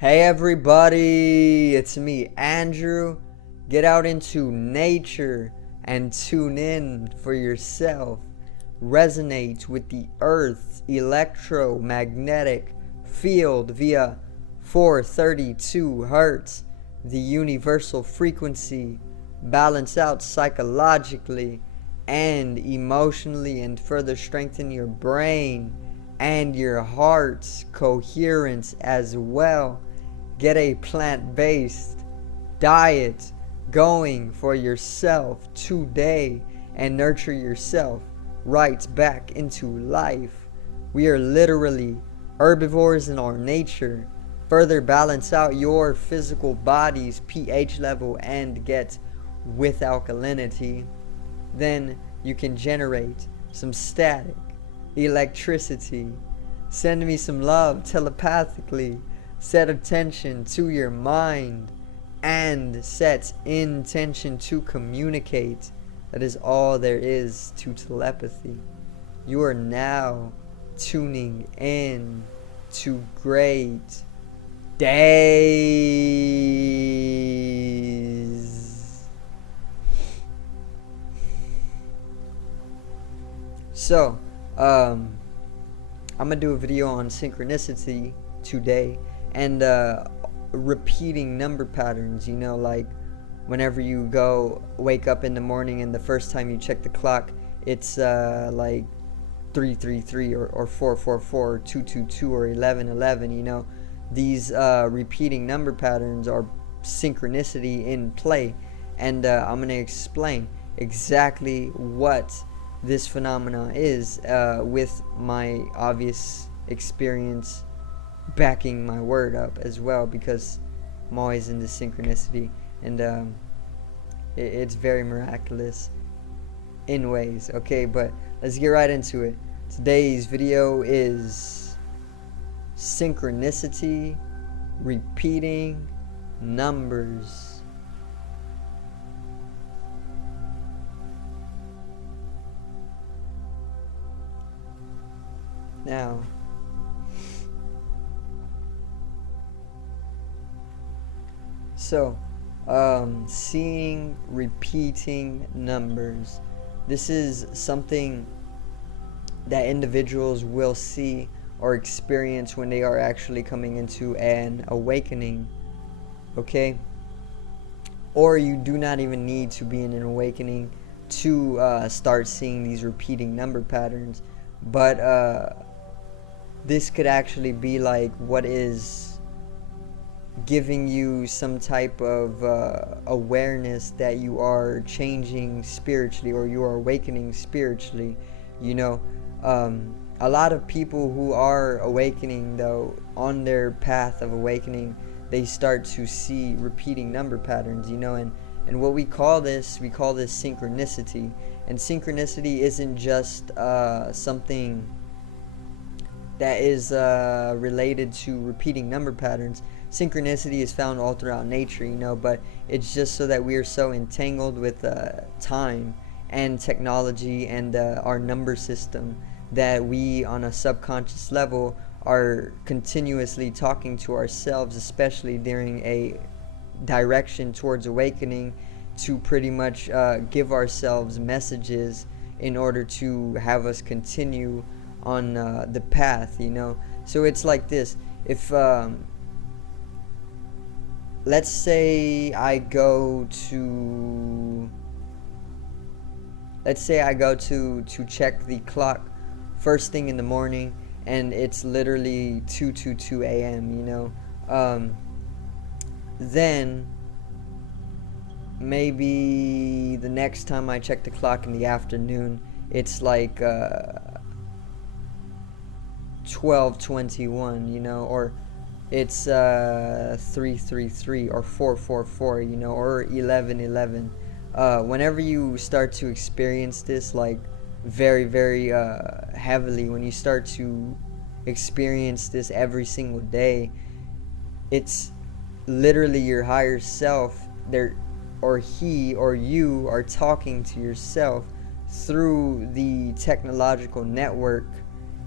Hey everybody, it's me, Andrew. Get out into nature and tune in for yourself. Resonate with the Earth's electromagnetic field via 432 Hertz, the universal frequency. Balance out psychologically and emotionally, and further strengthen your brain and your heart's coherence as well. Get a plant-based diet going for yourself today and nurture yourself right back into life. We are literally herbivores in our nature. Further balance out your physical body's pH level and get with alkalinity. Then you can generate some static, electricity. Send me some love telepathically. Set attention to your mind and set intention to communicate. That is all there is to telepathy. You are now tuning in to great days. So, I'm gonna do a video on synchronicity today and repeating number patterns. You know, like whenever you wake up in the morning and the first time you check the clock, it's like 333 or 444 or 222 or 1111. You know, these repeating number patterns are synchronicity in play, and I'm gonna explain exactly what this phenomena is with my obvious experience backing my word up as well, because I'm always into synchronicity, and it's very miraculous in ways. Okay, but let's get right into it. Today's video is synchronicity, repeating numbers. Now, so, seeing repeating numbers. This is something that individuals will see or experience when they are actually coming into an awakening. Okay? Or you do not even need to be in an awakening to start seeing these repeating number patterns. But this could actually be like what is giving you some type of awareness that you are changing spiritually, or you are awakening spiritually. You know, a lot of people who are awakening, though, on their path of awakening, they start to see repeating number patterns, you know, and what we call this synchronicity. And synchronicity isn't just something that is related to repeating number patterns. Synchronicity is found all throughout nature, you know, but it's just so that we are so entangled with time and technology and our number system that we, on a subconscious level, are continuously talking to ourselves, especially during a direction towards awakening, to pretty much give ourselves messages in order to have us continue on the path, you know. So it's like this. If let's say I go to check the clock first thing in the morning, and it's literally 2:22 a.m., you know. Then maybe the next time I check the clock in the afternoon, it's like 12:21, you know, or it's 333 or 444, you know, or 1111. Whenever you start to experience this, like very, very heavily, when you start to experience this every single day, it's literally your higher self there, or he or you are talking to yourself through the technological network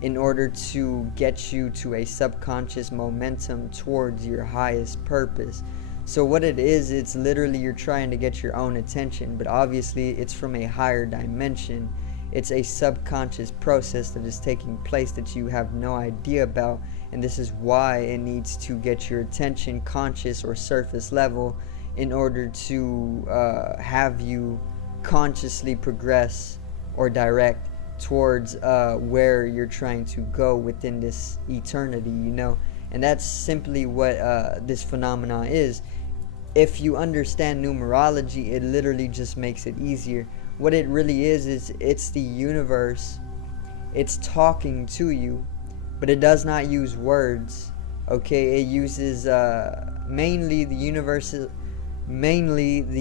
in order to get you to a subconscious momentum towards your highest purpose. So what it is, it's literally you're trying to get your own attention, but obviously it's from a higher dimension. It's a subconscious process that is taking place that you have no idea about, and this is why it needs to get your attention, conscious or surface level, in order to have you consciously progress or direct towards where you're trying to go within this eternity, and that's simply what this phenomenon is. If you understand numerology, it literally just makes it easier. What it really is it's the universe. It's talking to you, but it does not use words. Okay, it uses mainly the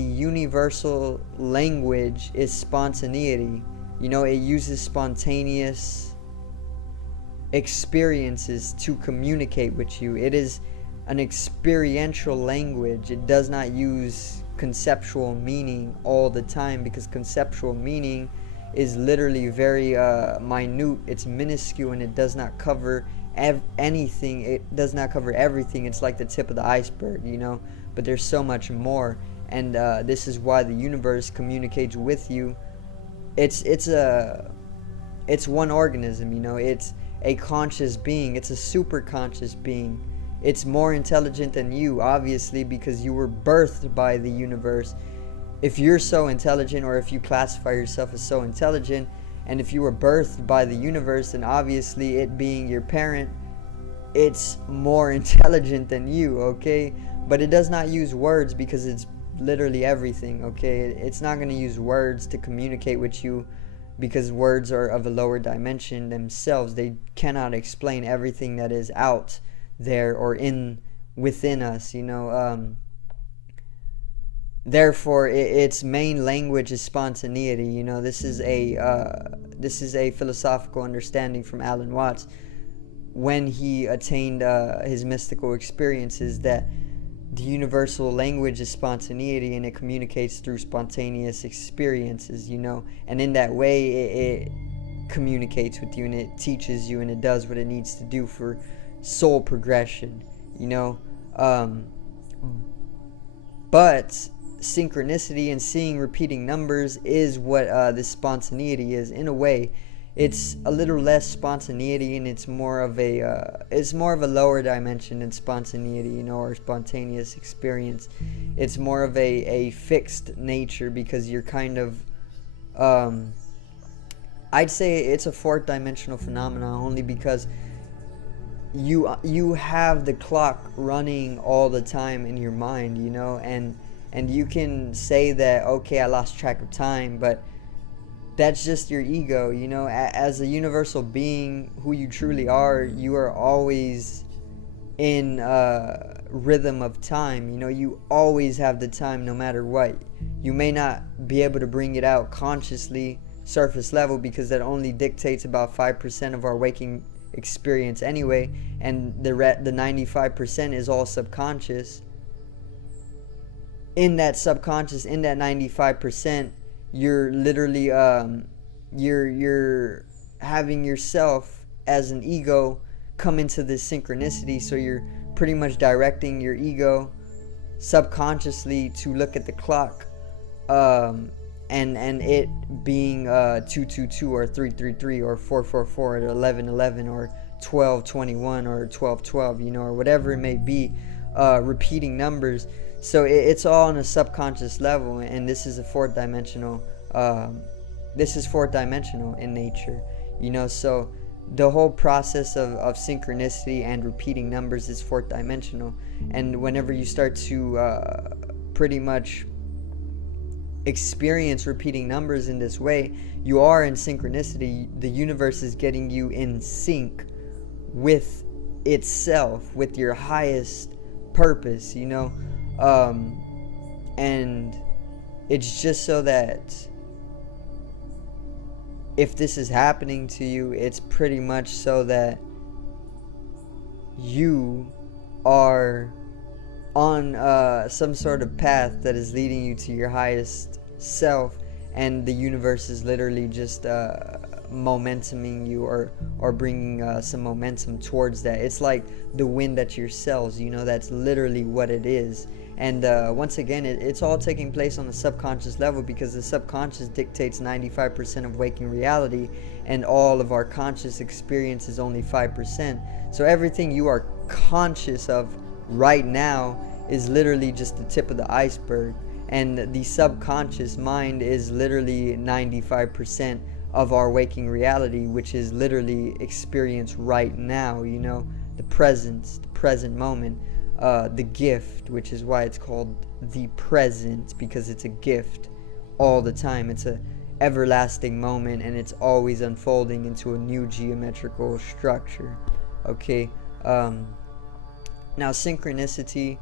universal language is spontaneity. It uses spontaneous experiences to communicate with you. It is an experiential language. It does not use conceptual meaning all the time, because conceptual meaning is literally very minute. It's minuscule, and it does not cover anything. It does not cover everything. It's like the tip of the iceberg, but there's so much more, and this is why the universe communicates with you. It's one organism, it's a conscious being. It's a super conscious being. It's more intelligent than you, obviously, because you were birthed by the universe. If you're so intelligent, or if you classify yourself as so intelligent, and if you were birthed by the universe, then obviously it being your parent, it's more intelligent than you, okay? But it does not use words, because it's literally everything, okay? It's not going to use words to communicate with you, because words are of a lower dimension themselves. They cannot explain everything that is out there or within us, therefore its main language is spontaneity. This is a philosophical understanding from Alan Watts when he attained his mystical experiences, that the universal language is spontaneity, and it communicates through spontaneous experiences, and in that way it communicates with you, and it teaches you, and it does what it needs to do for soul progression, but synchronicity and seeing repeating numbers is what this spontaneity is. In a way, it's a little less spontaneity, and it's more of a lower dimension than spontaneity, or spontaneous experience. It's more of a fixed nature, because you're kind of I'd say it's a fourth dimensional phenomenon, only because you have the clock running all the time in your mind, and you can say that, okay, I lost track of time, but that's just your ego, as a universal being who you truly are. You are always in rhythm of time. You always have the time, no matter what. You may not be able to bring it out consciously, surface level, because that only dictates about 5% of our waking experience anyway, and the 95% is all subconscious. In that subconscious, in that 95%, you're literally you're having yourself as an ego come into this synchronicity. So you're pretty much directing your ego subconsciously to look at the clock, and it being 222 or 333 or 444 or 1111 or 1221 or 1212, or whatever it may be, repeating numbers. So it's all on a subconscious level, and this is fourth dimensional in nature, so the whole process of synchronicity and repeating numbers is fourth dimensional. And whenever you start to pretty much experience repeating numbers in this way, you are in synchronicity. The universe is getting you in sync with itself, with your highest purpose, and it's just so that if this is happening to you, it's pretty much so that you are on some sort of path that is leading you to your highest self, and the universe is literally just momentuming you, or bringing some momentum towards that. It's like the wind at your cells, that's literally what it is. And once again, it's all taking place on the subconscious level, because the subconscious dictates 95% of waking reality, and all of our conscious experience is only 5%. So everything you are conscious of right now is literally just the tip of the iceberg, and the subconscious mind is literally 95% of our waking reality, which is literally experience right now, the present moment, the gift, which is why it's called the present, because it's a gift all the time. It's a everlasting moment, and it's always unfolding into a new geometrical structure. Okay. Now, synchronicity,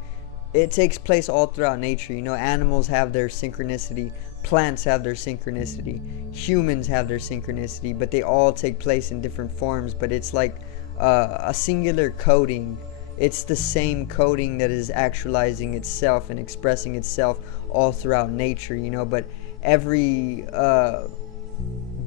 it takes place all throughout nature. Animals have their synchronicity, plants have their synchronicity, humans have their synchronicity, but they all take place in different forms. But it's like a singular coding. It's the same coding that is actualizing itself and expressing itself all throughout nature, but every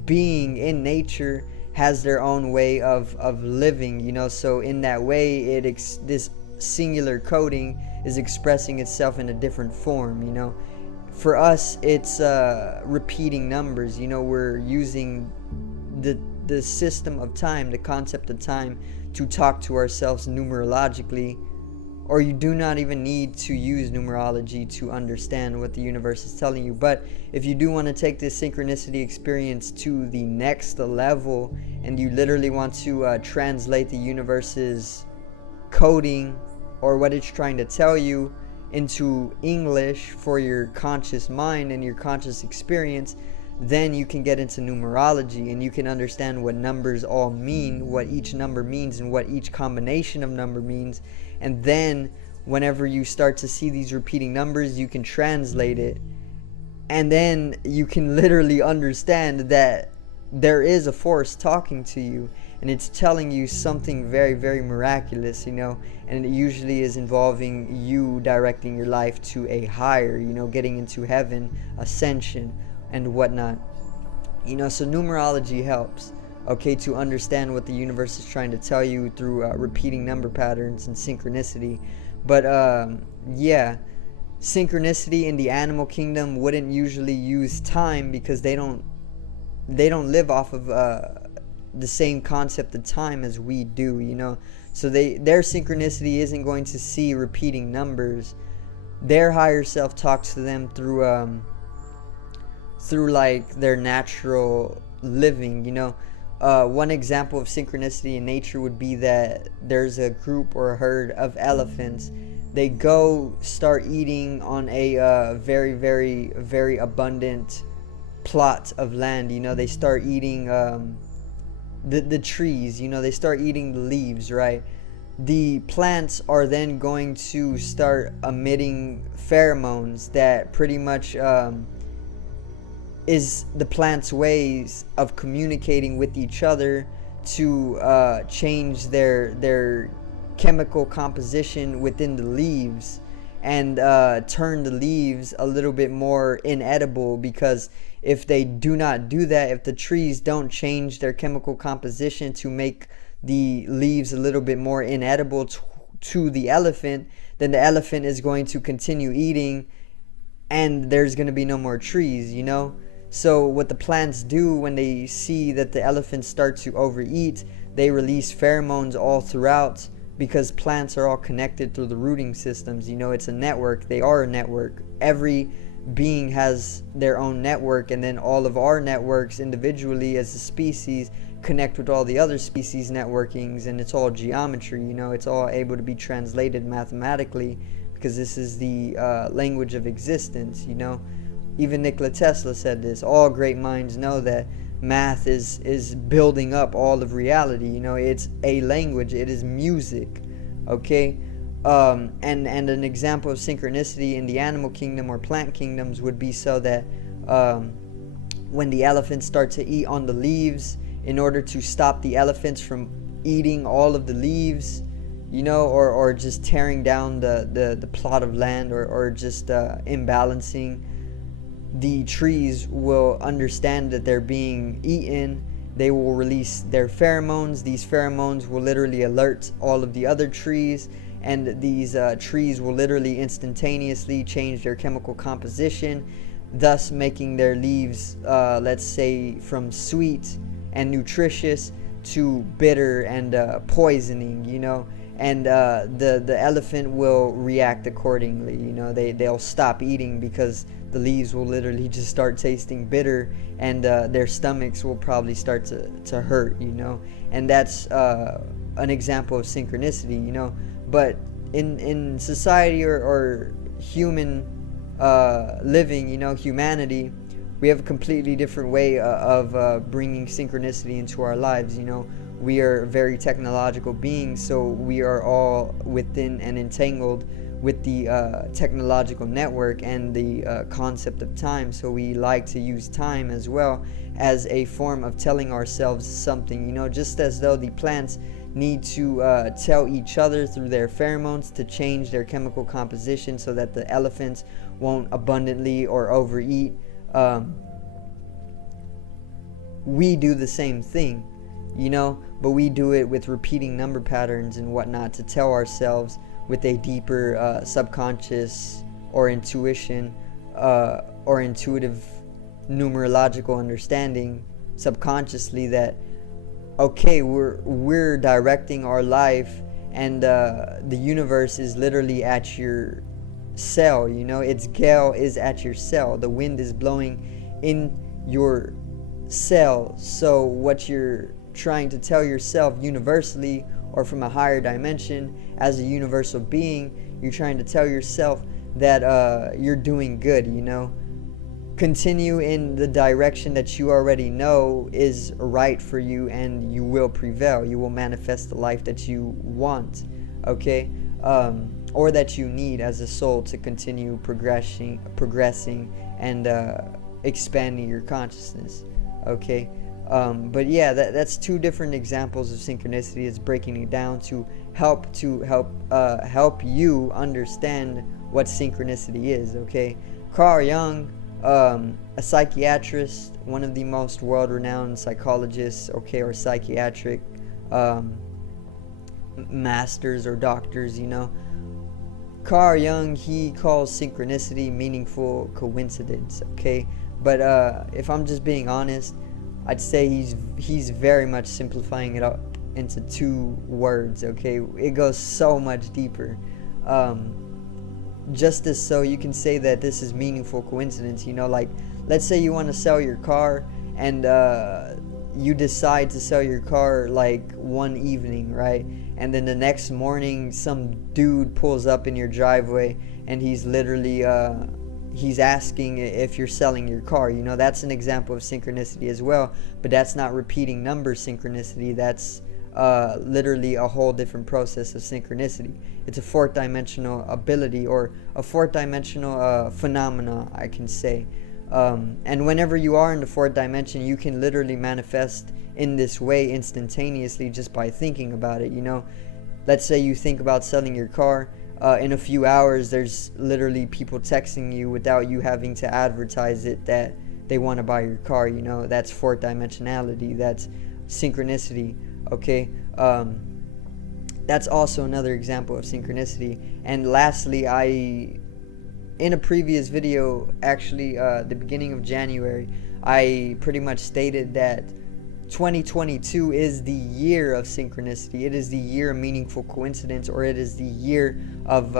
being in nature has their own way of living, so in that way, this singular coding is expressing itself in a different form. For us, it's repeating numbers. We're using the system of time, the concept of time, to talk to ourselves numerologically. Or you do not even need to use numerology to understand what the universe is telling you. But if you do want to take this synchronicity experience to the next level, and you literally want to translate the universe's coding, or what it's trying to tell you, into English for your conscious mind and your conscious experience, then you can get into numerology, and you can understand what numbers all mean, what each number means, and what each combination of number means. And then whenever you start to see these repeating numbers, you can translate it, and then you can literally understand that there is a force talking to you, and it's telling you something very, very miraculous, and it usually is involving you directing your life to a higher, getting into heaven, ascension, and whatnot. So numerology helps, okay, to understand what the universe is trying to tell you through repeating number patterns and synchronicity. But synchronicity in the animal kingdom wouldn't usually use time, because they don't live off of the same concept of time as we do, so their synchronicity isn't going to see repeating numbers. Their higher self talks to them through like their natural living. One example of synchronicity in nature would be that there's a group or a herd of elephants. They go start eating on a very, very, very abundant plot of land. They start eating the trees. They start eating the leaves, right? The plants are then going to start emitting pheromones that pretty much is the plants' ways of communicating with each other to change their chemical composition within the leaves, and turn the leaves a little bit more inedible. Because if they do not do that, if the trees don't change their chemical composition to make the leaves a little bit more inedible to the elephant, then the elephant is going to continue eating, and there's going to be no more trees. So what the plants do when they see that the elephants start to overeat, they release pheromones all throughout, because plants are all connected through the rooting systems. It's a network. They are a network. Every being has their own network, and then all of our networks individually as a species connect with all the other species networkings, and it's all geometry. It's all able to be translated mathematically, because this is the language of existence. Even Nikola Tesla said this. All great minds know that math is building up all of reality. It's a language. It is music. Okay? And an example of synchronicity in the animal kingdom or plant kingdoms would be so that when the elephants start to eat on the leaves, in order to stop the elephants from eating all of the leaves, or just tearing down the plot of land, or just imbalancing, the trees will understand that they're being eaten. they will release their pheromones. These pheromones will literally alert all of the other trees, and these trees will literally instantaneously change their chemical composition, thus making their leaves, let's say, from sweet and nutritious to bitter and poisoning, and the elephant will react accordingly. They'll stop eating because the leaves will literally just start tasting bitter, and their stomachs will probably start to hurt, and that's an example of synchronicity. But in society or human living, humanity, we have a completely different way of bringing synchronicity into our lives. We are very technological beings, so we are all within and entangled with the technological network and the concept of time. So we like to use time as well as a form of telling ourselves something, just as though the plants need to tell each other through their pheromones to change their chemical composition so that the elephants won't abundantly or overeat. We do the same thing, but we do it with repeating number patterns and whatnot to tell ourselves with a deeper subconscious or intuition or intuitive numerological understanding subconsciously that, okay, we're directing our life, and the universe is literally at your cell. Its gale is at your cell. The wind is blowing in your cell. So what you're trying to tell yourself universally, or from a higher dimension as a universal being, you're trying to tell yourself that you're doing good. Continue in the direction that you already know is right for you, and you will prevail. You will manifest the life that you want, okay? Or that you need as a soul to continue progressing and expanding your consciousness, okay? But yeah, that's two different examples of synchronicity. It's breaking it down to help you understand what synchronicity is, okay? Carl Jung, a psychiatrist, one of the most world-renowned psychologists, okay, or psychiatric masters or doctors, Carl Jung, he calls synchronicity meaningful coincidence, okay? But if I'm just being honest, I'd say he's very much simplifying it up into two words, okay? It goes so much deeper. Just as so you can say that this is meaningful coincidence, like, let's say you want to sell your car, and you decide to sell your car like one evening, right? And then the next morning some dude pulls up in your driveway, and he's literally he's asking if you're selling your car. That's an example of synchronicity as well, but that's not repeating number synchronicity. That's literally a whole different process of synchronicity. It's a fourth dimensional ability, or a fourth dimensional phenomena, I can say. And whenever you are in the fourth dimension, you can literally manifest in this way instantaneously just by thinking about it. Let's say you think about selling your car. In a few hours, there's literally people texting you without you having to advertise it that they want to buy your car. That's fourth dimensionality. That's synchronicity, okay? That's also another example of synchronicity. And lastly, in a previous video, actually the beginning of January, I pretty much stated that 2022 is the year of synchronicity. It is the year of meaningful coincidence, or it is the year of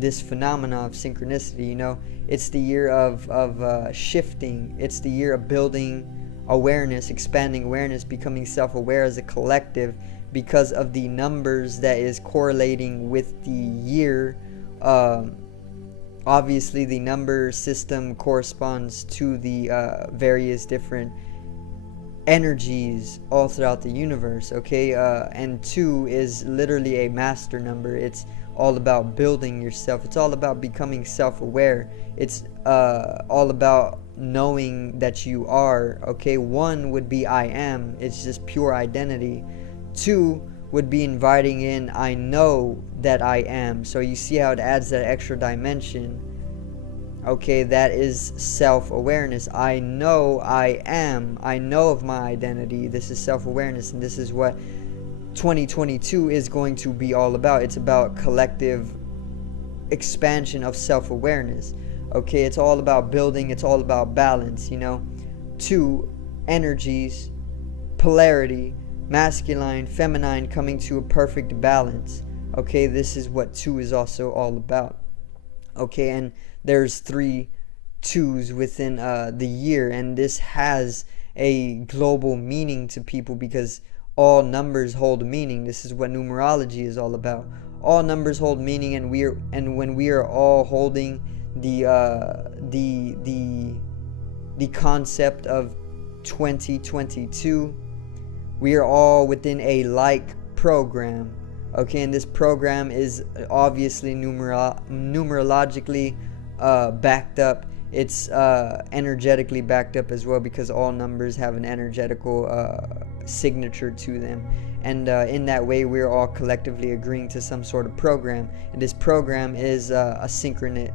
this phenomena of synchronicity. It's the year of shifting. It's the year of building awareness, expanding awareness, becoming self-aware as a collective, because of the numbers that is correlating with the year. Obviously the number system corresponds to the various different energies all throughout the universe, okay? And 2 is literally a master number. It's all about building yourself. It's all about becoming self-aware. It's all about knowing that you are, okay? 1 would be I am. It's just pure identity. 2 would be inviting in I know that I am. So you see how it adds that extra dimension. Okay, that is self-awareness. I know I am. I know of my identity. This is self-awareness, and this is what 2022 is going to be all about. It's about collective expansion of self-awareness. Okay, it's all about building, it's all about balance, two energies, polarity, masculine, feminine, coming to a perfect balance. Okay, this is what 2 is also all about. Okay, and there's 3 twos within the year, and this has a global meaning to people because all numbers hold meaning. This is what numerology is all about. All numbers hold meaning, and when we are all holding the concept of 2022, we are all within a like program. Okay, and this program is obviously numerologically backed up. It's energetically backed up as well, because all numbers have an energetical signature to them. And in that way, we're all collectively agreeing to some sort of program. And this program is a synchronous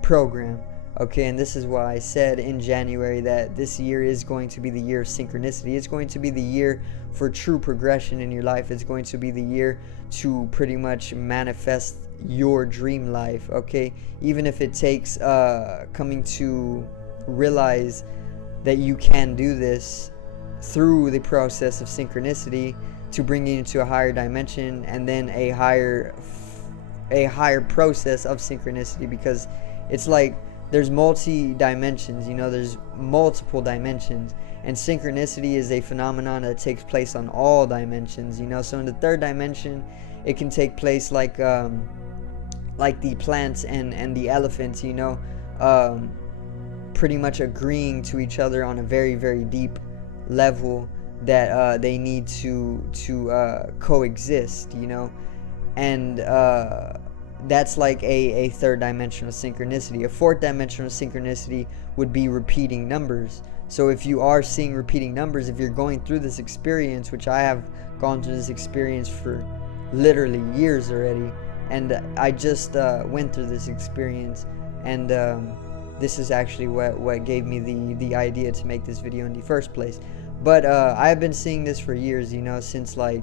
program. Okay, and this is why I said in January that this year is going to be the year of synchronicity. It's going to be the year for true progression in your life. It's going to be the year to pretty much manifest your dream life. Okay, even if it takes coming to realize that you can do this through the process of synchronicity to bring you into a higher dimension, and then a higher process of synchronicity, because it's like there's multi-dimensions, there's multiple dimensions, and synchronicity is a phenomenon that takes place on all dimensions, so in the third dimension it can take place like the plants and the elephants, pretty much agreeing to each other on a very, very deep level that they need to coexist, and that's like a third dimensional synchronicity. A fourth dimensional synchronicity would be repeating numbers. So if you are seeing repeating numbers, if you're going through this experience, which I have gone through this experience for literally years already, and I just went through this experience, and this is actually what gave me the idea to make this video in the first place. But I've been seeing this for years, since like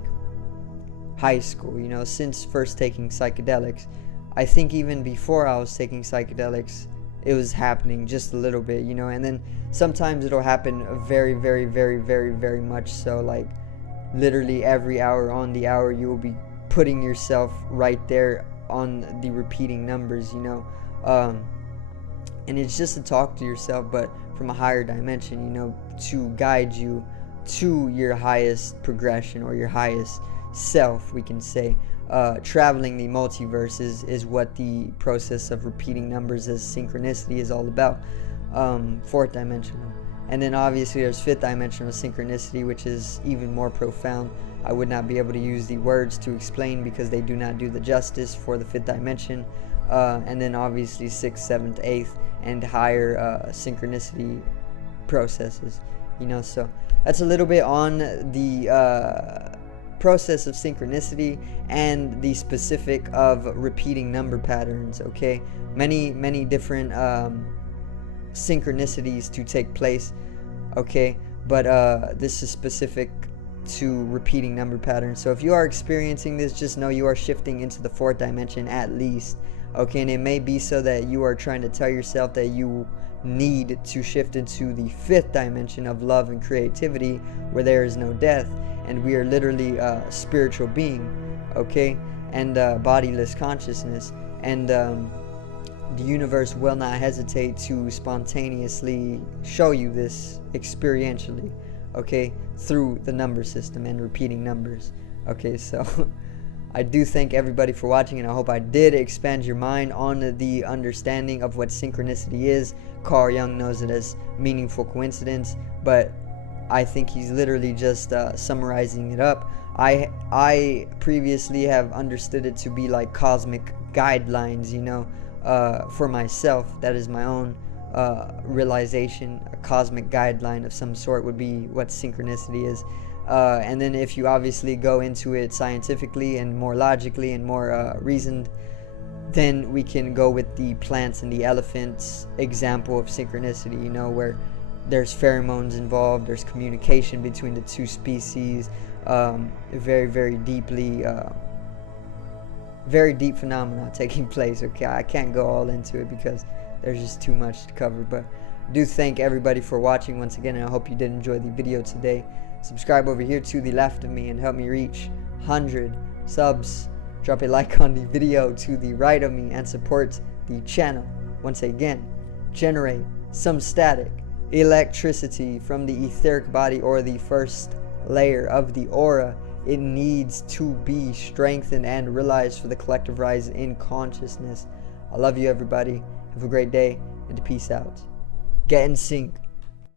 high school, since first taking psychedelics. I think even before I was taking psychedelics, it was happening just a little bit, and then sometimes it'll happen very, very, very, very, very much so, like literally every hour on the hour you will be putting yourself right there on the repeating numbers, and it's just to talk to yourself, but from a higher dimension, to guide you to your highest progression or your highest self, we can say. Traveling the multiverse is what the process of repeating numbers as synchronicity is all about. Fourth dimensional. And then obviously there's fifth dimensional synchronicity, which is even more profound. I would not be able to use the words to explain because they do not do the justice for the fifth dimension. And then obviously sixth, seventh, eighth, and higher synchronicity processes. So that's a little bit on the process of synchronicity and the specific of repeating number patterns. Okay, many different synchronicities to take place. Okay, but this is specific to repeating number patterns. So if you are experiencing this, just know you are shifting into the fourth dimension at least. Okay, and it may be so that you are trying to tell yourself that you need to shift into the fifth dimension of love and creativity, where there is no death, and we are literally a spiritual being, okay, and bodiless consciousness, and the universe will not hesitate to spontaneously show you this experientially, okay, through the number system and repeating numbers. Okay, so I do thank everybody for watching, and I hope I did expand your mind on the understanding of what synchronicity is. Carl Jung knows it as meaningful coincidence, but I think he's literally just summarizing it up. I previously have understood it to be like cosmic guidelines, for myself. That is my own realization. A cosmic guideline of some sort would be what synchronicity is. And then if you obviously go into it scientifically and more logically and more reasoned, Then we can go with the plants and the elephants example of synchronicity, where there's pheromones involved, there's communication between the two species, very, very deeply, very deep phenomena taking place. Okay, I can't go all into it because there's just too much to cover, but I do thank everybody for watching once again, and I hope you did enjoy the video today. Subscribe over here to the left of me and help me reach 100 subs. Drop a like on the video to the right of me and support the channel. Once again, generate some static electricity from the etheric body, or the first layer of the aura. It needs to be strengthened and realized for the collective rise in consciousness. I love you, everybody. Have a great day, and peace out. Get in sync